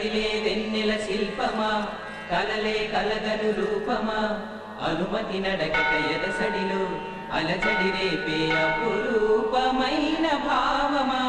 కదిలే వెన్నెల శిల్పమా? కలలే కలగను రూపమా? అనుమతి నడకట ఎదసడిలో అలచడి రేపే అపురూపమైన భావమా?